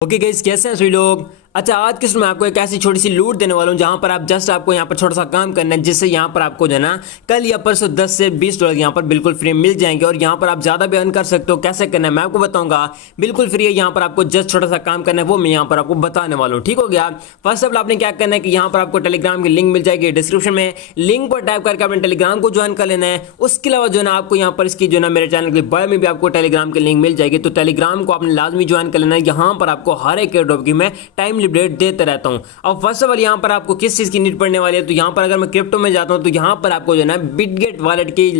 Okay guys, कैसे हैं सभी लोग। अच्छा, आज के मैं आपको एक ऐसी छोटी सी लूट देने वाला हूं जहां पर आप जस्ट आपको यहां पर छोटा सा काम करना है, जिससे यहां पर आपको जो है ना कल या परसों 10 से 20 डॉलर यहां पर बिल्कुल फ्री मिल जाएंगे और यहां पर आप ज्यादा भी अर्न कर सकते हो। कैसे करना है मैं आपको बताऊंगा, बिल्कुल फ्री है। यहां पर आपको जस्ट छोटा सा काम करना है, वो मैं यहां पर आपको बताने वाला हूं। ठीक हो गया। फर्स्ट ऑफ ऑल आपने क्या करना है कि यहां पर आपको टेलीग्राम की लिंक मिल जाएगी डिस्क्रिप्शन में, लिंक पर टाइप करके अपने टेलीग्राम को ज्वाइन कर लेना है। उसके अलावा जो है ना आपको यहां पर इसकी जो है ना मेरे चैनल की बायो में भी आपको टेलीग्राम की लिंक मिल जाएगी, तो टेलीग्राम को आपने लाजमी ज्वाइन कर लेना है। यहां पर आपको हर एक एयरड्रॉप की मैं टाइम लिमिट देते रहता हूं। अब फर्स्ट ऑफ ऑल यहां पर आपको किस चीज की नीड पड़ने वाली है, तो यहां पर अगर मैं क्रिप्टो में जाता हूं तो यहां पर आपको जो है ना बिटगेट वॉलेट की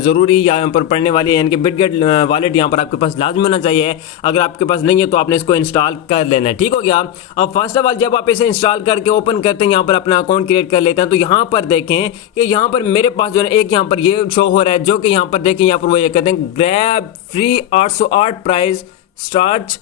जरूरी यहां पर पड़ने वाली है, यानी कि बिटगेट वॉलेट यहां पर आपके पास लाजमी होना चाहिए। अगर आपके पास नहीं है तो आपने इसको इंस्टॉल कर लेना है। ठीक हो गया। अब फर्स्ट ऑफ ऑल जब आप इसे इंस्टॉल करके ओपन करते हैं, यहां पर अपना अकाउंट क्रिएट कर लेते हैं, तो यहां पर देखें कि यहां पर मेरे पास जो है एक यहां पर ये शो हो रहा है, जो कि यहां पर देखें यहां पर वो ये कहते हैं grab free 808 price start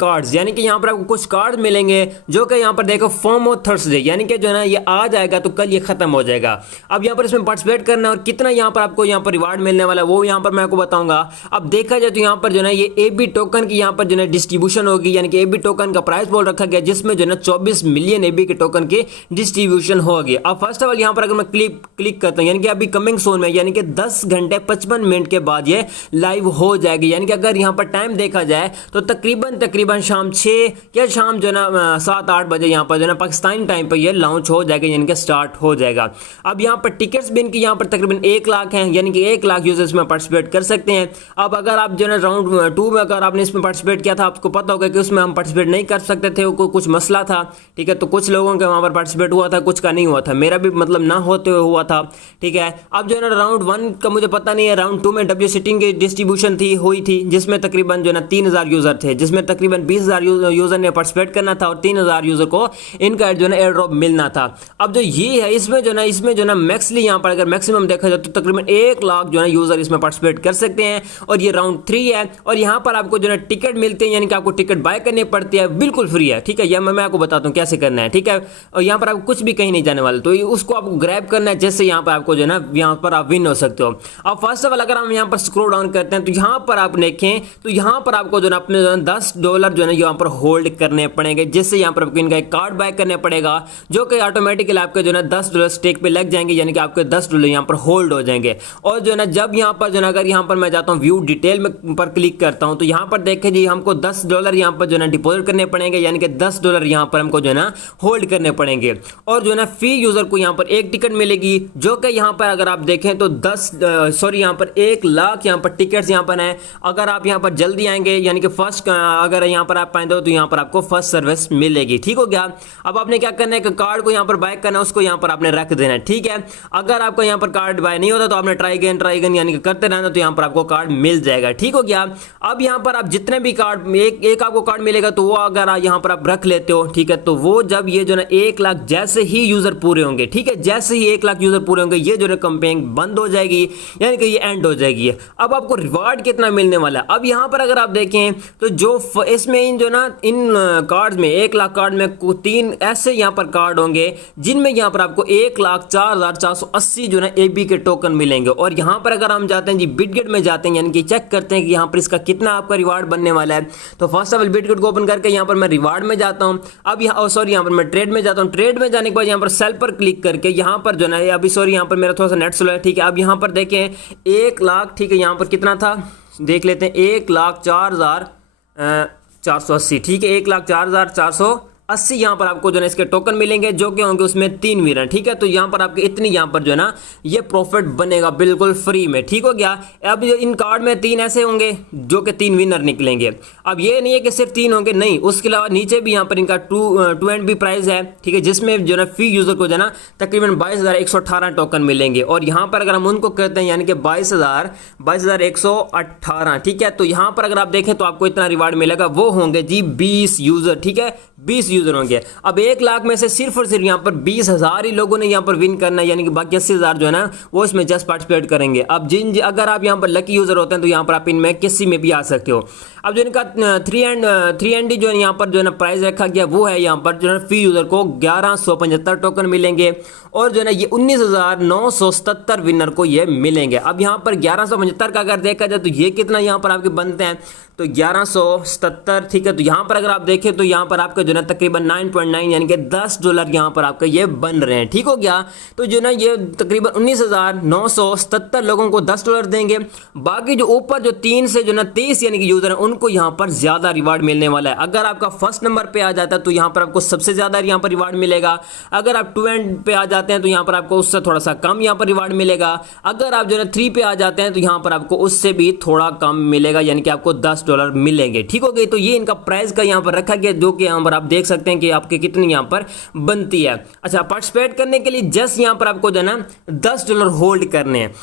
cards, यानी कि यहाँ पर आपको कुछ कार्ड मिलेंगे जो कि यहाँ पर देखो फोमो थर्सडे, यानी कि जो है ना ये आ जाएगा तो कल ये खत्म हो जाएगा। अब यहाँ पर इसमें पार्टिसिपेट करना है और कितना यहाँ पर आपको यहाँ पर रिवार्ड मिलने वाला है वो यहाँ पर मैं आपको बताऊंगा। अब देखा जाए तो यहाँ पर जो है ना ये एबी टोकन की यहाँ पर जो है डिस्ट्रीब्यूशन होगी, यानी कि एबी टोकन का प्राइस बोल रखा गया, जिसमें जो है 24 मिलियन एबी के टोकन की डिस्ट्रीब्यूशन होगी। अब फर्स्ट ऑफ ऑल यहाँ पर अगर मैं क्लिक करता हूँ, यानी कि अभी कमिंग सोन में, यानी कि 10 घंटे 55 मिनट के बाद ये लाइव हो जाएगी। यानी कि अगर यहाँ पर टाइम देखा जाए तो तकरीबन शाम 6 या शाम जो है ना 7-8 बजे यहाँ पर जो है ना पाकिस्तानी टाइम पर ये लॉन्च हो जाएगा, यानी कि स्टार्ट हो जाएगा। अब यहाँ पर टिकट्स भी इनकी यहाँ पर तकरीबन 1 लाख हैं, यानी कि 1 लाख यूजर्स में पार्टिसिपेट कर सकते हैं। अब अगर आप जो है ना राउंड 2 में अगर आपने इसमें पार्टिसिपेट किया था, आपको पता होगा कि उसमें हम पार्टिसिपेट नहीं कर सकते थे, कुछ मसला था। ठीक है, तो कुछ लोगों के वहाँ पर पार्टिसिपेट हुआ था, कुछ का नहीं हुआ था, मेरा भी मतलब ना होते हुए हुआ था। ठीक है, अब जो है ना राउंड 1 का मुझे पता नहीं है, राउंड 2 में डब्ल्यू सिटिंग की डिस्ट्रीब्यूशन हुई थी, जिसमें तकरीबन जो है ना 3000 यूजर थे, जिसमें तकरीबन 20,000 यूजर ने पार्टिसिपेट करना था और 3000 यूजर को इनका जो है ना एयर ड्रॉप मिलना था। अब जो ये है इसमें जो है ना मैक्सली यहाँ पर अगर मैक्सिमम देखा जाए तो तकरीबन 1 लाख जो है यूजर इसमें पार्टिसिपेट कर सकते हैं और ये राउंड 3 है। और यहाँ पर आपको जो है टिकट मिलते हैं, यानी कि आपको टिकट बाय करनी पड़ती है, बिल्कुल फ्री है। ठीक है, यह मैं आपको बताता हूँ कैसे करना है। ठीक है, और यहाँ पर आपको कुछ भी कहीं नहीं जाने वाला, तो उसको आपको ग्रैब करना है, जैसे यहाँ पर आपको जो है ना यहाँ पर आप विन हो सकते हो। अब फर्स्ट ऑफ ऑल अगर हम यहाँ पर स्क्रॉल डाउन करते हैं तो यहाँ पर आप देखें तो यहाँ पर आपको जो है अपने $10 जो है ना यहाँ पर होल्ड करने पड़ेंगे, जिससे यहाँ पर आपको इनका एक कार्ड बाय करने पड़ेगा, जो कि ऑटोमेटिकली आपके जो है ना $10 स्टेक पे लग जाएंगे, यानी कि आपके $10 यहाँ पर होल्ड हो जाएंगे। और जो है ना जब यहाँ पर जो है अगर यहाँ पर मैं जाता हूँ व्यू डिटेल में पर क्लिक करता हूँ, तो यहाँ पर देखें जी हमको $10 यहाँ पर जो है ना डिपॉजिट करने पड़ेंगे, यानी कि $10 यहाँ पर हमको जो है ना होल्ड करने पड़ेंगे। और जो है ना फी यूजर को यहाँ पर एक टिकट मिलेगी, जो कि यहाँ पर अगर आप देखें तो यहाँ पर 1 लाख यहाँ पर टिकट्स यहाँ पर है। अगर आप यहाँ पर जल्दी आएंगे, यानी कि फर्स्ट अगर यहाँ पर आप पाएंगे तो यहाँ पर आपको फर्स्ट सर्विस मिलेगी। ठीक हो गया। अब आपने क्या करना है कि कार्ड को यहाँ पर बाय करना है, उसको यहाँ पर आपने रख देना है। ठीक है, अगर आपको यहाँ पर कार्ड बाय नहीं होता तो आपने ट्राई अगेन यानी कि करते रहना, तो यहाँ पर आपको कार्ड मिल जाएगा। ठीक हो गया। अब यहाँ पर आप जितने भी कार्ड एक आपको कार्ड मिलेगा, तो वो अगर यहाँ पर आप रख लेते हो, ठीक है, तो वो जब ये जो ना 1 लाख जैसे ही यूजर पूरे होंगे, ठीक है, जैसे ही 1 लाख यूजर पूरे होंगे, ये जो ना कैंपेन बंद हो जाएगी, यानी कि ये एंड हो जाएगी। अब आपको रिवार्ड कितना मिलने वाला है, अब यहाँ पर अगर आप देखें तो जो इसमें इन जो ना इन कार्ड में 1 लाख कार्ड में 3 ऐसे यहाँ पर कार्ड होंगे, जिनमें यहाँ पर आपको 1,04,480 जो ना एबी के टोकन मिलेंगे। और यहाँ पर अगर हम जाते हैं जी बिटगेट में जाते हैं, यानी कि चेक करते हैं कि यहाँ पर इसका कितना आपका रिवार्ड बनने वाला है, तो फर्स्ट ऑफ ऑल बिटगेट को ओपन करके यहाँ पर मैं रिवार्ड में जाता हूँ। अब यहाँ यहाँ पर मैं ट्रेड में जाता हूँ। ट्रेड में जाने के बाद यहाँ पर सेल पर क्लिक करके यहाँ पर जो ना अभी यहाँ पर मेरा थोड़ा सा नेट स्लो है। ठीक है, अब यहाँ पर देखें 1 लाख, ठीक है, यहाँ पर कितना था देख लेते हैं, 1,04,480, ठीक है, 1,04,480 यहाँ पर आपको जो है इसके टोकन मिलेंगे, जो कि होंगे उसमें 3 विनर। ठीक है, तो यहाँ पर आपके इतनी यहाँ पर जो है ना ये प्रॉफिट बनेगा बिल्कुल फ्री में। ठीक हो गया। अब इन कार्ड में 3 ऐसे होंगे जो कि 3 विनर निकलेंगे। अब ये नहीं है कि सिर्फ 3 होंगे, नहीं, उसके अलावा नीचे भी यहाँ पर इनका 2 प्राइस है। ठीक है, जिसमें जो है फी यूजर को जो है ना तकरीबन 22,118 टोकन मिलेंगे। और यहाँ पर अगर हम उनको कहते हैं, यानी कि 22,118, ठीक है, तो यहाँ पर अगर आप देखें तो आपको इतना रिवार्ड मिलेगा, वो होंगे जी 20 यूजर। ठीक है, 20 यूजर होंगे। अब 1 लाख में से सिर्फ और सिर्फ यहाँ पर 20,000 ही लोगों ने यहाँ पर विन करना है, यानी कि बाकी 80,000 जो है ना वो इसमें जस्ट पार्टिसिपेट करेंगे। अब अगर आप यहाँ पर लकी यूजर होते हैं तो यहाँ पर आप इनमें किसी में भी आ सकते हो। अब जो इनका 3 जो है यहाँ पर जो है ना प्राइस रखा गया वो है यहाँ पर जो है फी यूजर को 1175 टोकन मिलेंगे और जो है ना ये 19,977 विनर को ये मिलेंगे। अब यहाँ पर 1175 का अगर देखा जाए तो ये कितना यहाँ पर आपके बनते हैं, तो 1177, ठीक है। तो यहाँ पर अगर आप देखें तो यहाँ पर आपका जो है तकरीबन 9.9 यानी कि $10 यहाँ पर आपका ये बन रहे हैं, ठीक हो गया। तो जो ना ये तकरीबन 19,977 लोगों को $10 देंगे। बाकी जो ऊपर जो 3 से जो ना 23 यानी कि यूजर हैं उनको यहाँ पर ज्यादा रिवार्ड मिलने वाला है। अगर आपका फर्स्ट नंबर पे आ जाता है तो यहाँ पर आपको सबसे ज्यादा यहाँ पर रिवार्ड मिलेगा। अगर आप 2 एंड पे आ जाते हैं तो यहाँ पर आपको उससे थोड़ा सा कम यहाँ पर रिवार्ड मिलेगा। अगर आप जो है 3 पे आ जाते हैं तो यहाँ पर आपको उससे भी थोड़ा कम मिलेगा, यानी कि आपको $10 मिलेंगे, ठीक हो गई। तो ये इनका प्राइस का यहाँ पर रखा गया, जो कि यहाँ पर आप देख सकते हैं कि आपके कितनी यहाँ पर बनती है। अच्छा, पार्टिसिपेट करने के लिए जस्ट यहाँ पर आपको जो है ना $10 होल्ड करने हैं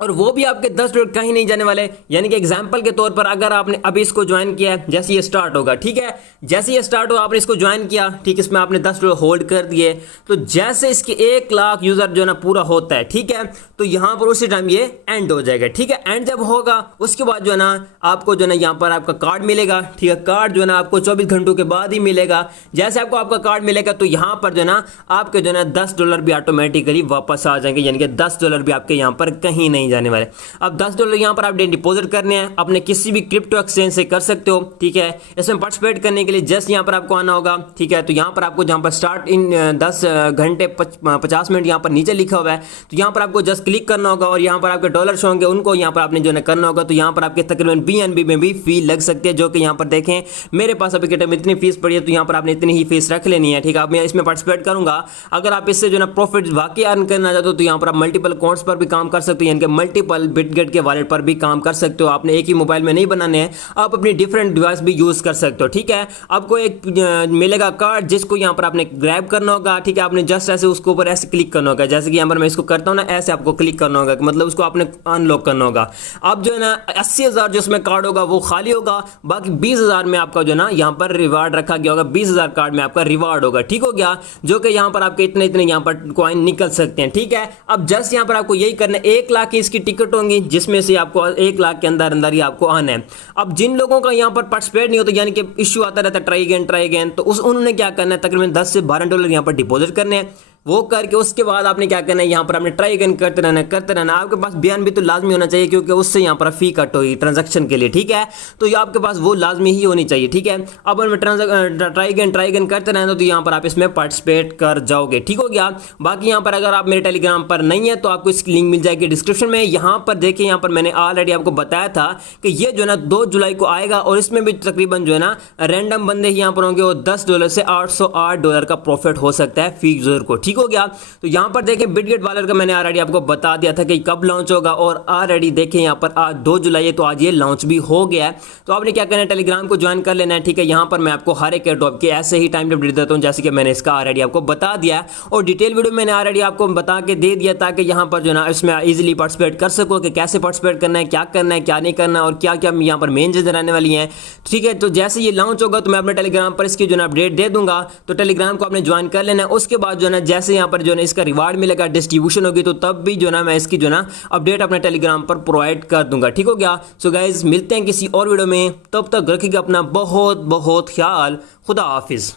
और वो भी आपके $10 कहीं नहीं जाने वाले। यानी कि एग्जांपल के तौर पर अगर आपने अभी इसको ज्वाइन किया है, जैसे ये स्टार्ट होगा, ठीक है, जैसे ये स्टार्ट हुआ आपने इसको ज्वाइन किया, ठीक, इसमें आपने $10 होल्ड कर दिए, तो जैसे इसके 1 लाख यूजर जो है ना पूरा होता है, ठीक है, तो यहाँ पर उसी टाइम ये एंड हो जाएगा, ठीक है। एंड जब होगा उसके बाद जो है ना आपको जो है ना यहाँ पर आपका कार्ड मिलेगा, ठीक है। कार्ड जो है ना आपको 24 घंटों के बाद ही मिलेगा। जैसे आपको आपका कार्ड मिलेगा तो यहाँ पर जो है ना आपके जो है ना $10 भी ऑटोमेटिकली वापस आ जाएंगे, यानी कि $10 भी आपके यहाँ पर कहीं नहीं जाने वाले। अब $10 यहाँ पर आपने डिपॉजिट करने हैं, अपने किसी भी क्रिप्टो एक्सचेंज से कर सकते हो, ठीक है। इसमें पार्टिसिपेट करने के लिए जस्ट यहाँ पर आपको आना होगा, ठीक है। तो यहाँ पर आपको जहाँ पर स्टार्ट इन 10 घंटे 50 मिनट यहाँ पर नीचे लिखा हुआ है, तो यहाँ पर आपको जस्ट क्लिक करना होगा और यहाँ पर आपके डॉलर्स होंगे, उनको यहाँ पर आपने जो है करना होगा। तो यहाँ पर आपके तकरीबन BNB में भी फी लग सकती है, जो कि यहाँ पर देखें मेरे पास अभी के टाइम इतनी फीस पड़ी है, तो यहाँ पर आपने इतनी ही फीस रख लेनी है, ठीक है। अब मैं इसमें पार्टिसिपेट करूंगा। अगर आप इससे जो है प्रॉफिट वाकई अर्न करना चाहते हो तो यहाँ पर आप मल्टीपल अकाउंट्स पर भी काम कर सकते हो, यानी कि मल्टीपल बिटगेट के वॉलेट पर भी काम कर सकते हो। आपने एक ही मोबाइल में नहीं बनाने हैं, आप अपनी डिफरेंट डिवाइस भी यूज कर सकते हो, ठीक है। आपको एक मिलेगा कार्ड जिसको यहाँ पर आपने ग्रैब करना होगा, ठीक है। आपने जस्ट ऐसे उसके ऊपर ऐसे क्लिक करना होगा, जैसे कि यहाँ पर मैं इसको करता हूँ ना, ऐसे आपको क्लिक करना होगा, मतलब उसको आपने अनलॉक करना होगा। अब जो है ना 80,000 जो उसमें कार्ड होगा वो खाली होगा, बाकी 20,000 में आपका जो है ना यहाँ पर रिवार्ड रखा गया होगा, 20,000 कार्ड में आपका रिवार्ड होगा, ठीक हो गया, जो कि यहाँ पर आपके इतने इतने यहाँ पर कॉइन निकल सकते हैं, ठीक है। अब जस्ट यहाँ पर आपको यही करना है, 1 लाख की इसकी टिकट होंगी जिसमें से आपको 1 लाख के अंदर अंदर ही आपको आना है। अब जिन लोगों का यहाँ पर पार्टिसिपेट नहीं होता, यानी कि इश्यू आता रहता है ट्राई अगेन, तो उन्होंने क्या करना है, तकरीबन $10 से $12 यहाँ पर डिपॉजिट करने हैं। वो करके उसके बाद आपने क्या करना है, यहाँ पर आपने ट्राई अगेन करते रहना। आपके पास बयान भी तो लाजमी होना चाहिए, क्योंकि उससे यहाँ पर फी कट होगी ट्रांजैक्शन के लिए, ठीक है। तो ये आपके पास वो लाजमी ही होनी चाहिए, ठीक है। अब ट्राई अगेन करते रहना, तो यहाँ पर आप इसमें पार्टिसिपेट कर जाओगे, ठीक हो गया। बाकी यहाँ पर अगर आप मेरे टेलीग्राम पर नहीं है तो आपको इसकी लिंक मिल जाएगी डिस्क्रिप्शन में। यहाँ पर देखिए, यहाँ पर मैंने ऑलरेडी आपको बताया था कि ये जो है ना 2 जुलाई को आएगा और इसमें भी तकरीबन जो है ना रैंडम बंदे ही यहाँ पर होंगे और $10 से $808 का प्रॉफिट हो सकता है फी यूजर को, ठीक हो गया। तो यहां पर देखें बिटगेट वॉलेट का मैंने ऑलरेडी आपको बता दिया था कि कब लॉन्च होगा, और ऑलरेडी देखें यहां पर आज 2 जुलाई है, तो आज ये लॉन्च भी हो गया है। तो आपने क्या करना है, टेलीग्राम को ज्वाइन कर लेना है, ठीक है। यहां पर मैं आपको हर एक एयरड्रॉप के ऐसे ही टाइम टेबल देता हूं, जैसे कि मैंने इसका ऑलरेडी आपको बता दिया है, और डिटेल वीडियो मैंने ऑलरेडी आपको बता के दे दिया, ताकि यहां पर जो ना इसमें इजीली पार्टिसिपेट कर सको कि कैसे पार्टिसिपेट करना है, क्या नहीं करना, और क्या क्या यहाँ पर मेन चीजें रहने वाली हैं, ठीक है। तो जैसे ये लॉन्च होगा तो मैं अपने टेलीग्राम पर इसकी जो ना अपडेट दे दूंगा, तो टेलीग्राम को आपने ज्वाइन कर लेना है। उसके बाद जो ना जैसे यहाँ पर जो ना इसका रिवार्ड मिलेगा, डिस्ट्रीब्यूशन होगी, तो तब भी जो ना मैं इसकी जो ना अपडेट अपने टेलीग्राम पर प्रोवाइड कर दूंगा, ठीक हो गया। सो गाइज मिलते हैं किसी और वीडियो में, तब तक रखिएगा अपना बहुत बहुत ख्याल। खुदा हाफिज।